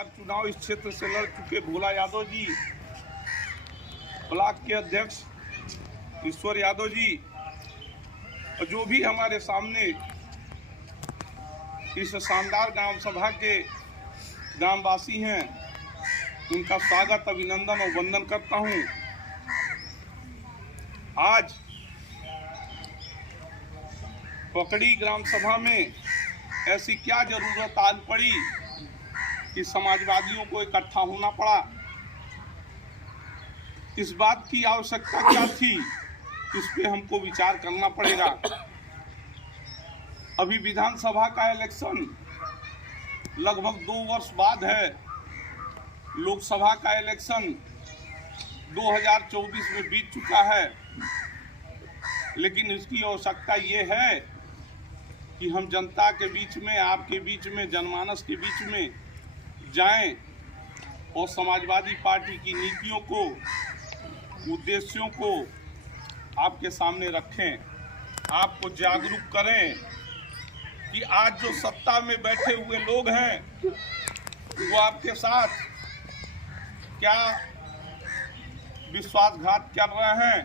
बार चुनाव इस क्षेत्र से लड़ चुके भोला यादव जी, ब्लॉक के अध्यक्ष ईश्वर यादव जी, और जो भी हमारे सामने इस शानदार ग्राम सभा के ग्रामवासी हैं, उनका स्वागत, अभिनंदन और वंदन करता हूं। आज पकड़ी ग्राम सभा में ऐसी क्या जरूरत आज पड़ी कि समाजवादियों को इकट्ठा होना पड़ा। इस बात की आवश्यकता क्या थी, इस पे हमको विचार करना पड़ेगा। अभी विधानसभा का इलेक्शन लगभग 2 वर्ष बाद है। लोकसभा का इलेक्शन 2024 में बीत चुका है, लेकिन इसकी आवश्यकता ये है कि हम जनता के बीच में, आपके बीच में, जनमानस के बीच में जाएं और समाजवादी पार्टी की नीतियों को, उद्देश्यों को आपके सामने रखें, आपको जागरूक करें कि आज जो सत्ता में बैठे हुए लोग हैं वो आपके साथ क्या विश्वासघात कर रहे हैं,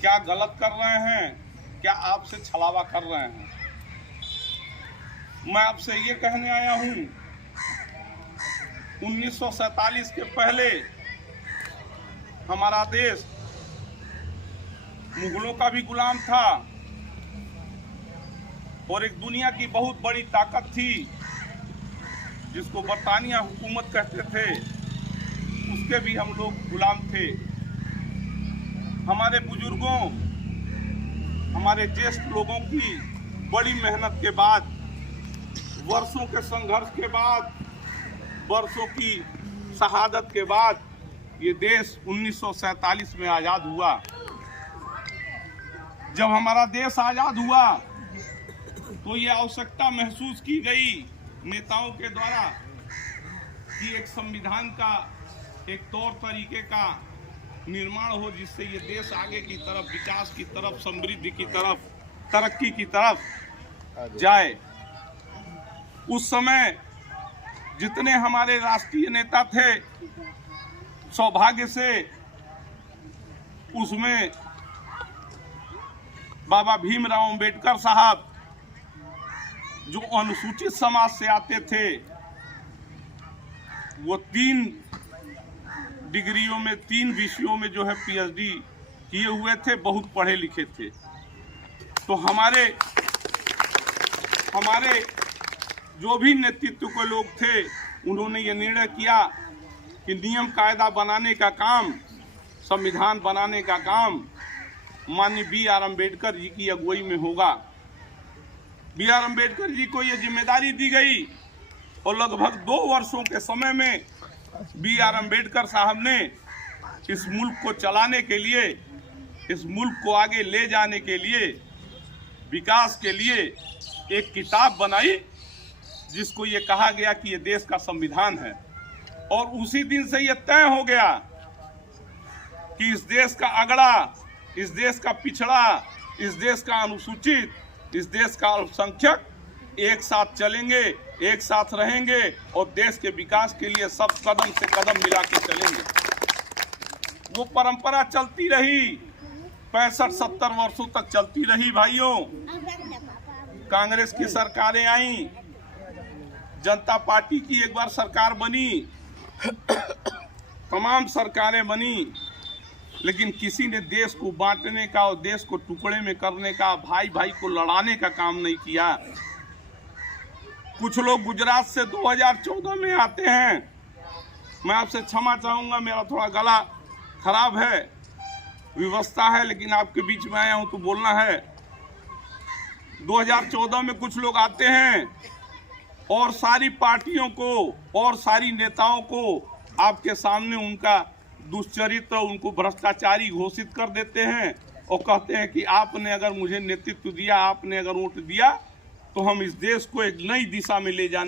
क्या गलत कर रहे हैं, क्या आपसे छलावा कर रहे हैं। मैं आपसे ये कहने आया हूं, 1947 के पहले हमारा देश मुगलों का भी गुलाम था और एक दुनिया की बहुत बड़ी ताकत थी जिसको बरतानिया हुकूमत कहते थे, उसके भी हम लोग गुलाम थे। हमारे बुजुर्गों, हमारे ज्येष्ठ लोगों की बड़ी मेहनत के बाद, वर्षों के संघर्ष के बाद, वर्षों की शहादत के बाद ये देश 1947 में आज़ाद हुआ। जब हमारा देश आज़ाद हुआ तो ये आवश्यकता महसूस की गई नेताओं के द्वारा कि एक संविधान का, एक तौर तरीके का निर्माण हो जिससे ये देश आगे की तरफ, विकास की तरफ, समृद्धि की तरफ, तरक्की की तरफ जाए। उस समय जितने हमारे राष्ट्रीय नेता थे, सौभाग्य से उसमें बाबा भीमराव अंबेडकर साहब जो अनुसूचित समाज से आते थे, वो 3 डिग्रियों में, 3 विषयों में जो है पीएचडी किए हुए थे, बहुत पढ़े लिखे थे। तो हमारे जो भी नेतृत्व के लोग थे, उन्होंने ये निर्णय किया कि नियम कायदा बनाने का काम, संविधान बनाने का काम माननीय B.R. अम्बेडकर जी की अगुवाई में होगा। B.R. अम्बेडकर जी को ये जिम्मेदारी दी गई और लगभग 2 वर्षों के समय में B.R. अम्बेडकर साहब ने इस मुल्क को चलाने के लिए, इस मुल्क को आगे ले जाने के लिए, विकास के लिए एक किताब बनाई जिसको ये कहा गया कि ये देश का संविधान है। और उसी दिन से ये तय हो गया कि इस देश का अगड़ा, इस देश का पिछड़ा, इस देश का अनुसूचित, इस देश का अल्पसंख्यक एक साथ चलेंगे, एक साथ रहेंगे और देश के विकास के लिए सब कदम से कदम मिला के चलेंगे। वो परंपरा चलती रही, 65-70 वर्षों तक चलती रही। भाइयों, कांग्रेस की सरकारें आई, जनता पार्टी की एक बार सरकार बनी, तमाम सरकारें बनी, लेकिन किसी ने देश को बांटने का और देश को टुकड़े में करने का, भाई भाई को लड़ाने का काम नहीं किया। कुछ लोग गुजरात से 2014 में आते हैं। मैं आपसे क्षमा चाहूँगा, मेरा थोड़ा गला खराब है, व्यवस्था है, लेकिन आपके बीच में आया हूँ तो बोलना है। 2014 में कुछ लोग आते हैं और सारी पार्टियों को और सारी नेताओं को आपके सामने उनका दुष्चरित्र, उनको भ्रष्टाचारी घोषित कर देते हैं और कहते हैं कि आपने अगर मुझे नेतृत्व दिया, आपने अगर वोट दिया तो हम इस देश को एक नई दिशा में ले जाने